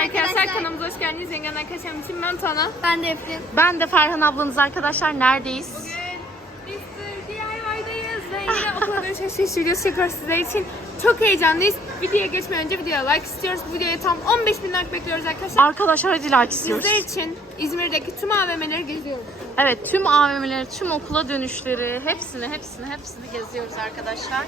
arkadaşlar kanalımıza hoş geldiniz. Yengen arkadaşlarım için ben Tana. Ben de Eflin. Ben de Ferhan ablanız arkadaşlar. Neredeyiz? Bugün biz DIY'dayız ve yine okula dönüş alışveriş videosu çekiyoruz sizler için. Çok heyecanlıyız. Videoya geçmeden önce videoya like istiyoruz. Bu videoya tam 15 bin like bekliyoruz arkadaşlar. Arkadaşlar hadi like istiyoruz. Sizler için İzmir'deki tüm AVM'leri geziyoruz. Evet tüm AVM'leri, tüm okula dönüşleri hepsini hepsini hepsini geziyoruz arkadaşlar.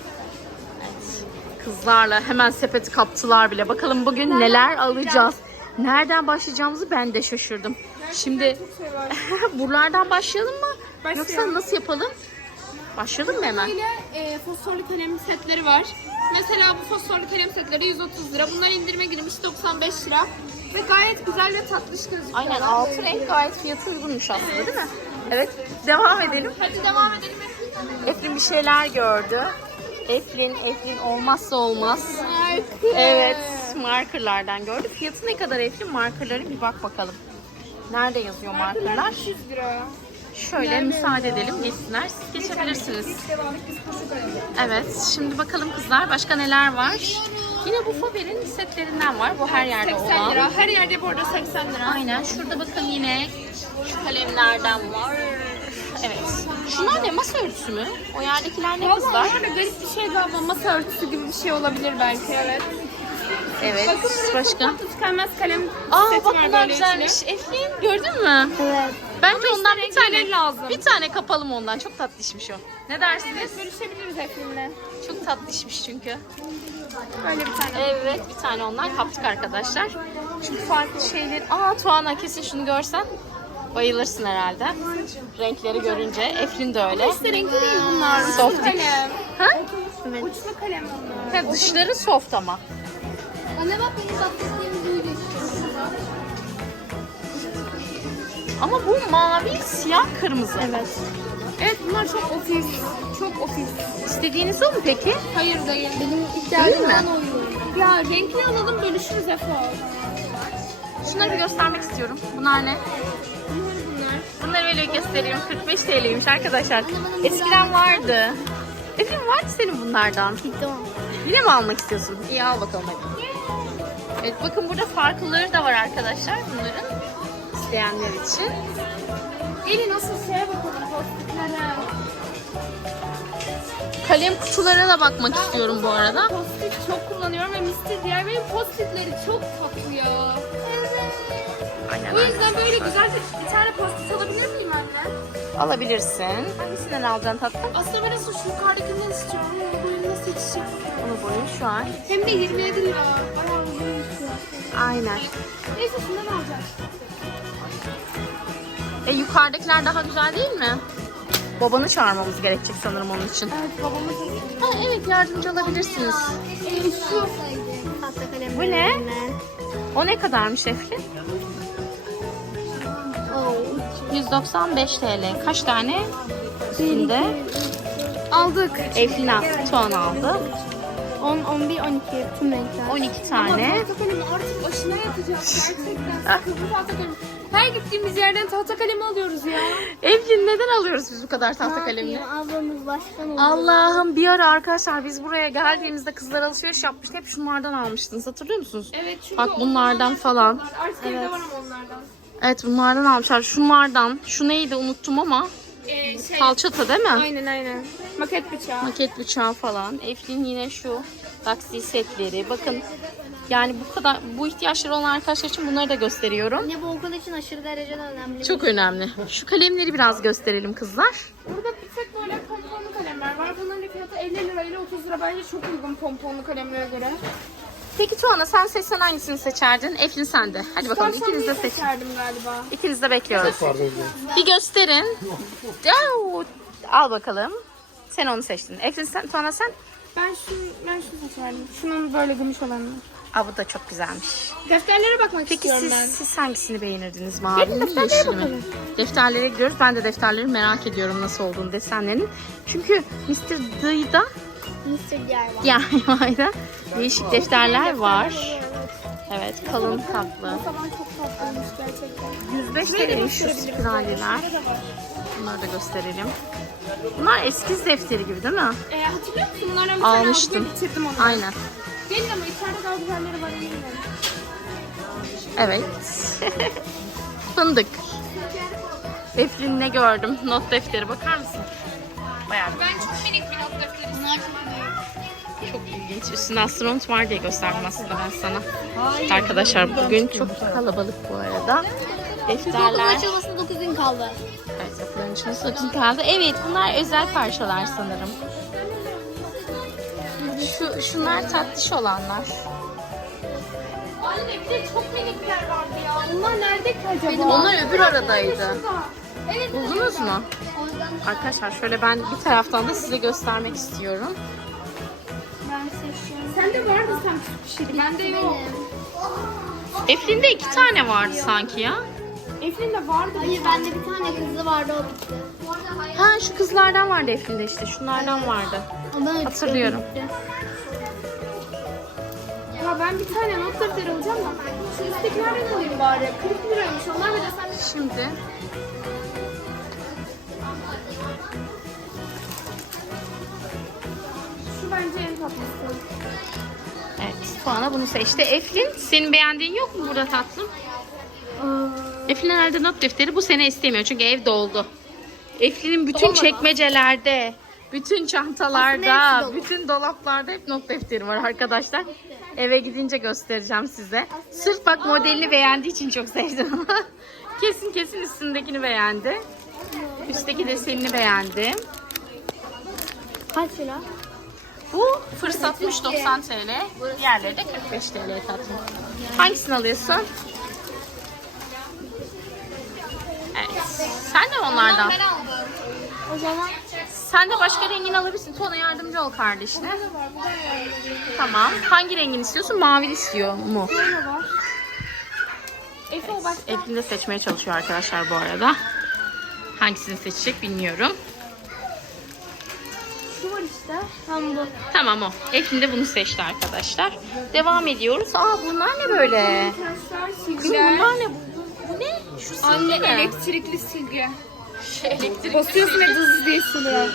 Evet. Kızlarla hemen sepeti kaptılar bile. Bakalım bugün neler alacağız. Nereden başlayacağımızı ben de şaşırdım. Şimdi buralardan başlayalım mı? Başlayalım. Yoksa nasıl yapalım? Başlayalım mı hemen? Böyle e, fosforlu kalem setleri var. Mesela bu fosforlu kalem setleri 130 lira. Bunlar indirime girmiş 95 lira. Ve gayet güzel ve tatlış gözüküyor. Aynen altı renk gayet fiyatı uygunmuş aslında değil mi? Evet devam edelim. Hadi devam edelim. Eflin bir şeyler gördü. Eflin, Eflin olmazsa olmaz. Evet, markerlardan gördü. Fiyatı ne kadar Eflin? Markerların bir bak bakalım. Nerede yazıyor markerlar? 100 lira. Şöyle müsaade edelim geçsinler. Siz geçebilirsiniz. Evet, şimdi bakalım kızlar başka neler var? Yine bu Faber'in setlerinden var. Bu her yerde 80 olan. lira. Her yerde bu arada 80 lira. Aynen. Şurada bakın yine şu kalemlerden var. Evet. Şunlar ne? Masa örtüsü mü? O yerdekiler ne kızlar? Vallahi böyle garip bir şey galiba. Masa örtüsü gibi bir şey olabilir belki. Evet. Evet. Bakın burada Başka? Başka? tükenmez kalem Aa seti bak var bunlar böyle güzelmiş. Eflin gördün mü? Evet. Bence Ama işte ondan bir tane renkleri lazım. Bir tane kapalım ondan. Çok tatlışmış o. Ne dersiniz? Evet bölüşebiliriz Eflin'le. Çok tatlışmış çünkü. Böyle bir tane. Evet bir tane ondan kaptık arkadaşlar. Çünkü farklı şeyler. Aa Tuana kesin şunu görsen bayılırsın herhalde. Renkleri görünce. Eflin de öyle. İşte renkli değil bunlar. Soft. kalem. Ha? Uçlu kalem onlar. ha? Dışları soft ama. Anne bak benim tatlısıyım duydu. Ama bu mavi, siyah, kırmızı. Evet. Evet bunlar çok ofis. Çok ofis. İstediğiniz o mu peki? Hayır değil. Benim ihtiyacım olan oyun. Ya renkli alalım bölüşürüz Efo. Şunları bir göstermek istiyorum. Bunlar ne? Böyle göstereyim. 45 TL'ymiş arkadaşlar. Eskiden vardı. Efendim vardı senin bunlardan. Tamam. Yine mi almak istiyorsun? İyi al bakalım hadi. Evet bakın burada farklıları da var arkadaşlar bunların. isteyenler için. Eli nasıl şeye bakalım postitlere. Kalem kutularına da bakmak istiyorum bu arada. Postit çok kullanıyorum ve Mr. DIY'nin postitleri çok tatlı ya. Aynen O yüzden böyle güzel bir, bir tane postit alabilir miyim? Alabilirsin. Hangisinden alacaksın tatlım? Aslında ben nasıl şu yukarıdakinden istiyorum. Ama boyu nasıl yetişecek? Onu boyu şu an. Hem de 27 lira. Bayağı ya. Aynen. Neyse şundan alacağım. E yukarıdakiler daha güzel değil mi? Babanı çağırmamız gerekecek sanırım onun için. Evet babamız Ha, evet yardımcı olabilirsiniz. Ee, şu. Bu ne? O ne kadarmış Eflin? Oo. 195 TL. Kaç tane? Üstünde. aldık. Eflin aldı. Tuğan aldı. 10, 11, 12 tüm renkler. 12 tane. Tahta kalemi artık başına yatacak gerçekten. Sıkıldı tahta kalemi. Her gittiğimiz yerden tahta kalemi alıyoruz ya. Eflin neden alıyoruz biz bu kadar tahta kalemini? Ablamız başkan oldu. Allah'ım bir ara arkadaşlar biz buraya geldiğimizde kızlar alışveriş yapmıştı. Hep şunlardan almıştınız hatırlıyor musunuz? Evet çünkü Bak bunlardan falan. Artık evde var ama onlardan. Evet bunlardan almışlar. Şunlardan. Şu neydi unuttum ama. Ee, şey, Falçata değil mi? Aynen aynen. Maket bıçağı. Maket bıçağı falan. Eflin yine şu taksi setleri. Bakın yani bu kadar bu ihtiyaçları olan arkadaşlar için bunları da gösteriyorum. Anne bu okul için aşırı derecede önemli. Çok önemli. Şu kalemleri biraz gösterelim kızlar. Burada bir tek böyle pomponlu kalemler var. Bunların fiyatı 50 lira ile 30 lira. Bence çok uygun pomponlu kalemlere göre. Peki Tuana sen seçsen hangisini seçerdin? Eflin sen de. Hadi bakalım ikiniz de seçin. seçerdim galiba. İkiniz de bekliyoruz. Bir gösterin. Yahu. Al bakalım. Sen onu seçtin. Eflin sen, Tuana sen. Ben şu ben şunu seçerdim. Şunun böyle gümüş olanını. Aa bu da çok güzelmiş. Defterlere bakmak Peki istiyorum siz, ben. siz hangisini beğenirdiniz? Mavi mi, yeşil mi? Defterlere gidiyoruz. Ben de defterleri merak ediyorum nasıl olduğunu desenlerin. Çünkü Mr. D'da Diğer var. yani değişik defterler var. Evet kalın kaplı. Taban çok tatlıymış gerçekten. 105 TL'ymiş şu spiraliler. Bunları da gösterelim. Bunlar eskiz defteri gibi değil mi? Ee, hatırlıyor musun? Bunlardan bir tane Almıştım. aldım bitirdim onu. Aynen. Gelin ama içeride daha güzelleri var eminim. Evet. Fındık. Eflin ne gördüm? Not defteri bakar mısın? Bayağı Ben çok minik bir not defteri Bunlar çok. Çok ilginç. Üstünde astronot var diye gösterdim aslında ben sana. Arkadaşlar bugün çok kalabalık bu arada. Okulun Defterler. açılmasına 9 gün kaldı. Evet, okulun içinde sakın kaldı. Evet, bunlar özel parçalar sanırım. Şu, şunlar tatlış olanlar. Anne bir de çok minikler vardı ya. Bunlar nerede ki acaba? Onlar öbür aradaydı. Evet. Buldunuz mu? Arkadaşlar şöyle ben bir taraftan da size göstermek istiyorum. Ben seçiyorum. Sende vardı sanki bir şeydi. Bende yok. Eflin'de iki tane vardı sanki ya. Eflin'de vardı. Hayır bende bir tane kızı vardı o bitti. Ha şu kızlardan vardı Eflin'de işte. Şunlardan vardı. Hatırlıyorum. Ya ben bir tane not defteri alacağım da. Şu üsttekilerden alayım bari. 40 liraymış. Onlar bir de sen Şimdi şu bence en tatlısı. evet Tuana bunu seçti. Eflin senin beğendiğin yok mu burada tatlım? Eflin herhalde not defteri bu sene istemiyor çünkü ev doldu. Eflin'in bütün Dolmadı. çekmecelerde, bütün çantalarda, Aslında bütün dolaplarda hep not defteri var arkadaşlar. Eve gidince göstereceğim size. Sırf bak modelini beğendiği için çok sevdim. kesin kesin üstündekini beğendi. Üstteki desenini beğendim. Kaç lira? Bu fırsatmış 90 TL. Diğerleri de 45 TL tatlım. Hangisini alıyorsun? Evet. Sen de onlardan. O zaman Sen de başka rengini alabilirsin. Tuana yardımcı ol kardeşine. Tamam. Hangi rengini istiyorsun? Mavili istiyor mu? Var. Efe de seçmeye çalışıyor arkadaşlar bu arada. Hangisini seçecek bilmiyorum. Şu var işte. tam bu. Tamam o. Eflin de bunu seçti arkadaşlar. Devam ediyoruz. Aa bunlar ne böyle? Silgiler. bunlar ne? Bu, bu, bu ne? Şu silgi Anne mi? elektrikli silgi. Şey, elektrik. Basıyorsun ve dız diye siliyor.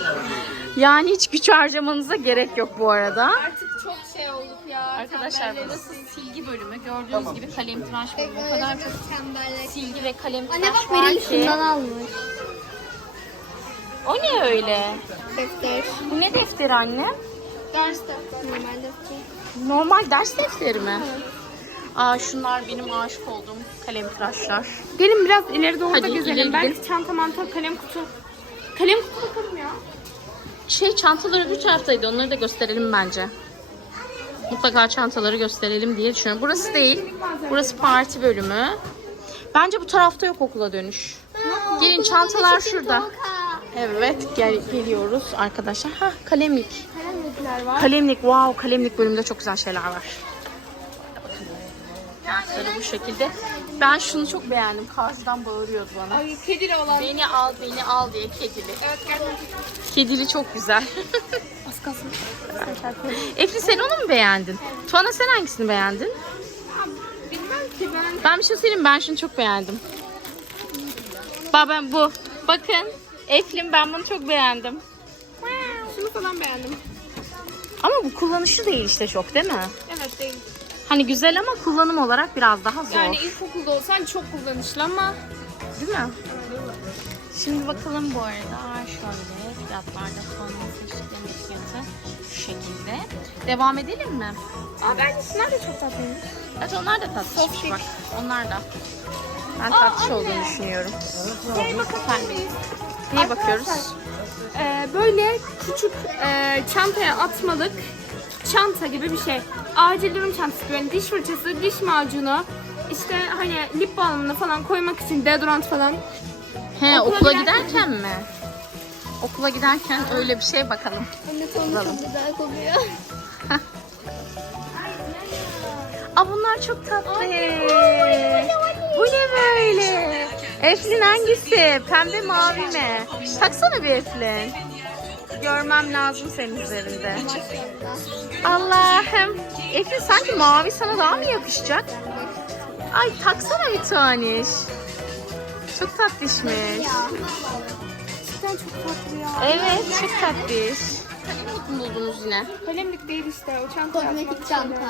Yani hiç güç harcamanıza gerek yok bu arada. Artık çok şey olduk ya. Arkadaşlar burası silgi bölümü. Gördüğünüz gibi kalem tıraş bölümü. O kadar çok silgi ve kalem tıraş Anne bak var ki. şundan almış. O ne öyle? Defter. Bu ne defteri anne? Ders defteri. Normal defter. Normal ders defteri mi? Aa şunlar benim aşık olduğum kalem tıraşlar. Gelin biraz ileri doğru da Hadi, ileri gezelim. Belki çanta manta kalem kutu. Kalem kutu bakalım ya. Şey çantaları bir taraftaydı. Onları da gösterelim bence. Mutlaka çantaları gösterelim diye düşünüyorum. Burası değil. Burası parti bölümü. Bence bu tarafta yok okula dönüş. Gelin çantalar şurada. Evet gel geliyoruz arkadaşlar. Ha kalemlik. Kalemlikler var. Kalemlik wow kalemlik bölümünde çok güzel şeyler var. Böyle bu şekilde. Ben şunu çok beğendim. Karşıdan bağırıyordu bana. Ay kedili olan. Beni al beni al diye kedili. Evet gerçekten Kedili çok güzel. az kalsın. Efli sen onu mu beğendin? Tuana sen hangisini beğendin? Bilmem ki ben. Ben bir şey söyleyeyim ben şunu çok beğendim. Bak ben bu. Bakın. Eflin ben bunu çok beğendim. Şunu falan beğendim. Ama bu kullanışı değil işte çok değil mi? Evet değil. Hani güzel ama kullanım olarak biraz daha zor. Yani ilkokulda olsan çok kullanışlı ama Değil mi? Şimdi bakalım bu arada şöyle fiyatlarda Tuana'nın seçtiklerinin fiyatı şu şekilde. Devam edelim mi? Aa bence şunlar da çok tatlıymış. Evet onlar da tatlış bak. Onlar da. Ben Aa, tatlış anne. olduğunu düşünüyorum. Şey bakabilir miyiz? Neye bakıyoruz? Ee, böyle küçük e, çantaya atmalık çanta gibi bir şey. Acil durum çantası gibi. Yani diş fırçası, diş macunu, işte hani lip balmını falan koymak için deodorant falan. He Okula okula giderken- mi? Okula giderken öyle bir şey bakalım. Anne çok güzel kokuyor. Aa bunlar çok tatlı. Bu ne böyle? Eflin hangisi? Pembe mavi mi? Taksana bir Eflin. Görmem lazım senin üzerinde. Allah'ım. Eflin sanki mavi sana daha mı yakışacak? Ay taksana bir taniş. Çok tatlışmış. Cidden çok tatlı ya. Evet çok tatlış. kalemlik mi buldunuz yine? Kalemlik değil işte o çanta Kozmetik çanta.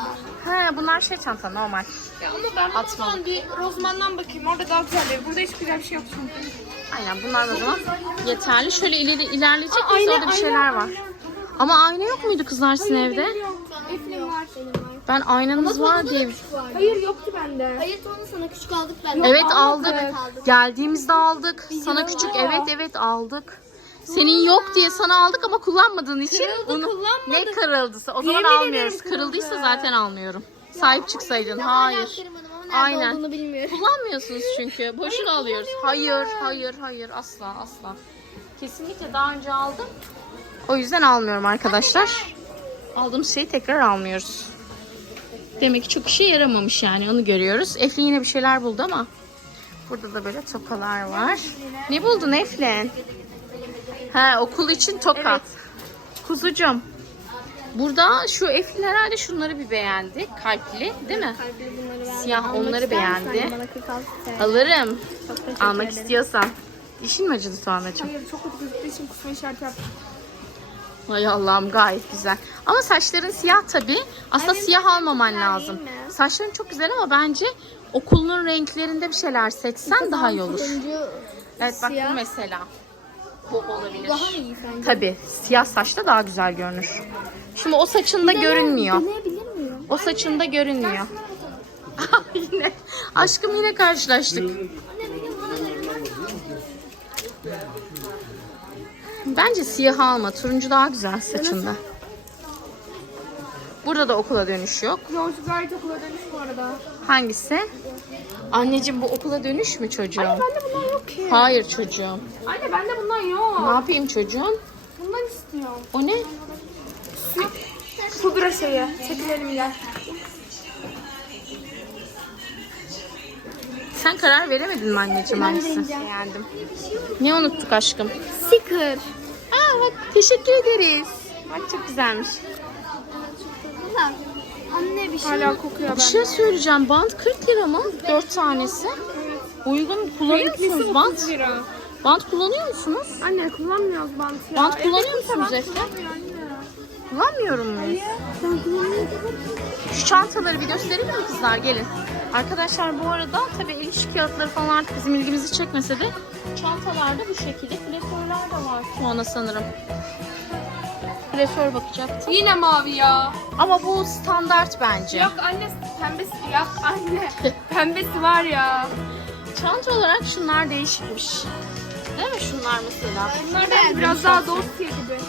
He bunlar şey çanta normal. Ya ama ben Atmalık. zaman bir Rozman'dan bakayım. Orada daha güzel. Burada hiç güzel bir şey yok çünkü. Aynen bunlar o zaman yeterli. Şöyle ileri ilerleyecek miyiz? Orada bir şeyler var. Ama ayna yok muydu kızlar sizin evde? Benim yok. Eflin var. Ben aynanız var diye. Hayır yoktu bende. Hayır Tonu sana küçük aldık ben. Evet aldık. Geldiğimizde aldık. Sana küçük evet evet aldık. Senin yok diye sana aldık ama kullanmadığın için Kırıldı, onu kullanmadık. ne kırıldısı o zaman Yemin almıyoruz. kırıldı. Kırıldıysa zaten almıyorum. Sahip çıksaydın. Hayır. kırmadım ama nerede Aynen. olduğunu bilmiyorum. Kullanmıyorsunuz çünkü. Boşuna alıyoruz. Hayır, hayır, hayır. Asla, asla. Kesinlikle daha önce aldım. O yüzden almıyorum arkadaşlar. Aldığımız şeyi tekrar almıyoruz. Demek ki çok işe yaramamış yani onu görüyoruz. Eflin yine bir şeyler buldu ama burada da böyle tokalar var. Ne buldun Eflin? Ha okul için toka. Evet. Kuzucum. Burada şu Eflin herhalde şunları bir beğendi. Kalpli değil mi? Kalpli bunları Siyah almak onları beğendi. Bana 46 TL. Alırım. Almak ederim. istiyorsan. Dişin mi acıdı Tuğanacığım? Hayır çok kötü gözüktüğü için kusma işareti yaptım. Ay Allah'ım gayet güzel. Ama saçların siyah tabii. Aslında Ay, siyah almaman lazım. mi? Saçların çok güzel ama bence okulun renklerinde bir şeyler seçsen daha iyi olur. Evet bak siyah. bu mesela. Bu olabilir. daha iyi sence? Tabii siyah saçta daha güzel görünür. Şimdi o saçında görünmüyor. Deneyebilir miyim? O saçında görünmüyor. yine. Aşkım yine karşılaştık. Bence siyah alma. Turuncu daha güzel saçında. Burada da okula dönüş yok. Yolcu gayet okula dönüş bu arada. Hangisi? Anneciğim bu okula dönüş mü çocuğum? Anne bende bundan yok ki. Hayır çocuğum. Anne bende bundan Ne yok. yapayım çocuğum? Bundan istiyorum. O ne? Pudra şeyi. Çekilelim gel. Sen karar veremedin mi anneciğim hangisi? Beğendim. Ne unuttuk aşkım? Sticker. Aa bak teşekkür ederiz. Bak çok güzelmiş. Anne bir şey. Hala kokuyor Bir ben. şey söyleyeceğim. Bant 40 lira mı? 4 tanesi. Uygun kullanıyor musunuz bant? 30 lira. Bant kullanıyor musunuz? Anne kullanmıyoruz bant ya. Bant kullanıyor musunuz Efe? Kullanmıyorum muyuz? Şu çantaları bir göstereyim mi kızlar? Gelin. Arkadaşlar bu arada tabii el iş kağıtları falan artık bizim ilgimizi çekmese de çantalarda bu şekilde klasörler de var şu ana sanırım. Klasör bakacaktım. Yine mavi ya. Ama bu standart bence. Yok anne pembesi yok anne. Pembesi var ya. Çanta olarak şunlar değişikmiş. Değil mi şunlar mesela? Bunlar da biraz daha dosya gibi.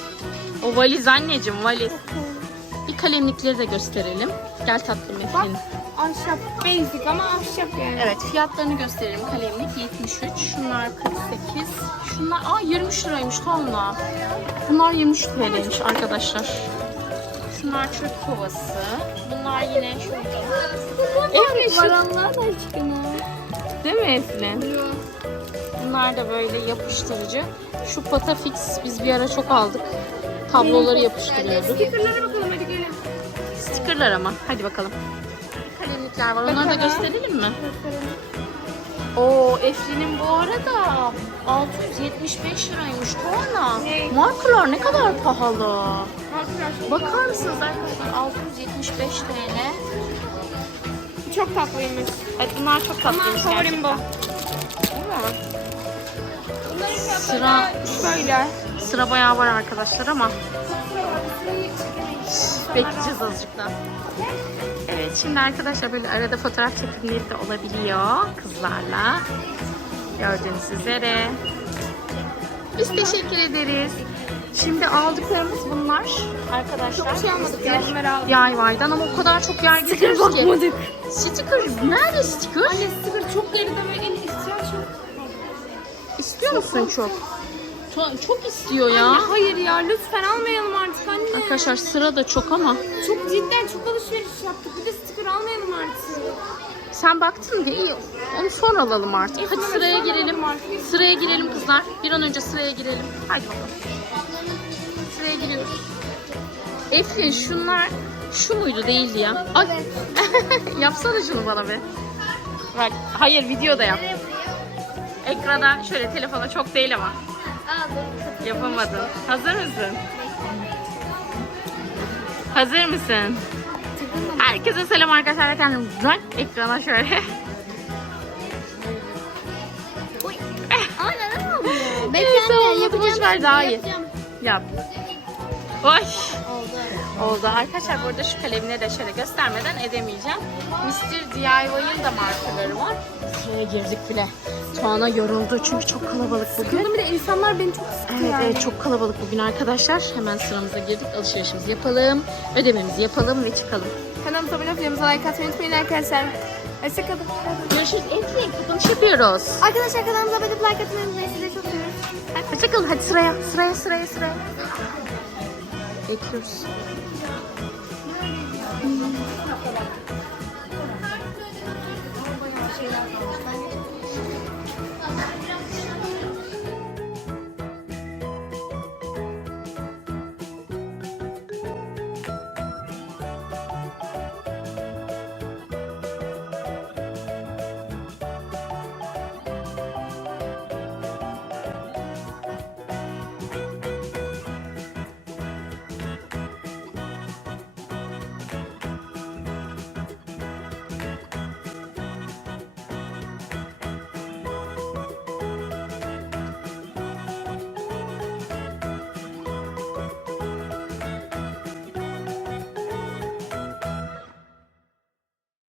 O valiz anneciğim valiz. Bir kalemlikleri de gösterelim. Gel tatlım Eflin. Ahşap basic ama ahşap yani. Evet fiyatlarını gösterelim. Kalemlik 73. Şunlar 48. Şunlar aa 23 liraymış tonla. Bunlar 23 TL'ymiş arkadaşlar. Şunlar çöp kovası. Bunlar yine şurada. Eflin şu... Varanlar da çıkın Değil mi Eflin? Bunlar da böyle yapıştırıcı. Şu Patafix biz bir ara çok aldık. Tabloları yapıştırıyorduk. Stickerlara bakalım hadi gelin. Stickerlar ama. Hadi bakalım. Kalemlikler var. Onları da Bakalım. gösterelim mi? Oo, Eflin'in bu arada 675 liraymış Tuana. Ne? Markalar ne kadar pahalı. Bakar mısınız arkadaşlar 675 TL. çok tatlıymış. Evet bunlar çok tatlıymış favorim bu. gerçekten. Sıra Şöyle. sıra bayağı var arkadaşlar ama bekleyeceğiz azıcık daha. Evet şimdi arkadaşlar böyle arada fotoğraf çekimleri de olabiliyor kızlarla. Gördüğünüz üzere. Biz teşekkür ederiz. Şimdi aldıklarımız bunlar arkadaşlar. Çok şey almadık ya. DIY'dan ama o kadar çok yer gidiyoruz ki. bakmadık. Sticker. Nerede sticker? Anne sticker çok geride ve en ihtiyaç yok. İstiyor musun çok? Çok, çok istiyor ya. Anne hayır ya lütfen almayalım artık anne. Arkadaşlar sıra da çok ama. Çok cidden çok alışveriş yaptık. Bir de sticker almayalım artık. Sen baktın ki iyi. Onu sonra alalım artık. Hadi Evet, sıraya sonra girelim. artık. Sıraya girelim kızlar. Bir an önce sıraya girelim. Hadi bakalım. Sıraya giriyoruz. Eflin şunlar şu muydu değildi ya? Ay. Yapsana şunu bana bir. Bak hayır videoda yap. Ekrana şöyle telefona çok değil ama. Aa dur. Yapamadın. Hazır mısın? Hazır mısın? Herkese selam arkadaşlar. Kendimi bırak ekrana şöyle. Ama neden olmuyor? Neyse, Bekle olmadı, boş ver, daha iyi. Yap. Oy. Oldu. Oldu. Arkadaşlar burada şu kalemine de şöyle göstermeden edemeyeceğim. Mr. DIY'ın da markaları var. Sıraya girdik bile. Tuana yoruldu çünkü çok kalabalık bugün. Bugün bir de insanlar beni çok sıkıyor Evet, yani. evet çok kalabalık bugün arkadaşlar. Hemen sıramıza girdik. Alışverişimizi yapalım. Ödememizi yapalım ve çıkalım. Kanalımıza abone videomuza like atmayı unutmayın arkadaşlar. Hoşçakalın. Görüşürüz. Etli kapanış yapıyoruz. Arkadaşlar kanalımıza abone olup like atmayı unutmayın. Sizi çok seviyoruz. Hoşçakalın. Hadi sıraya. Sıraya sıraya sıraya. Bekliyoruz.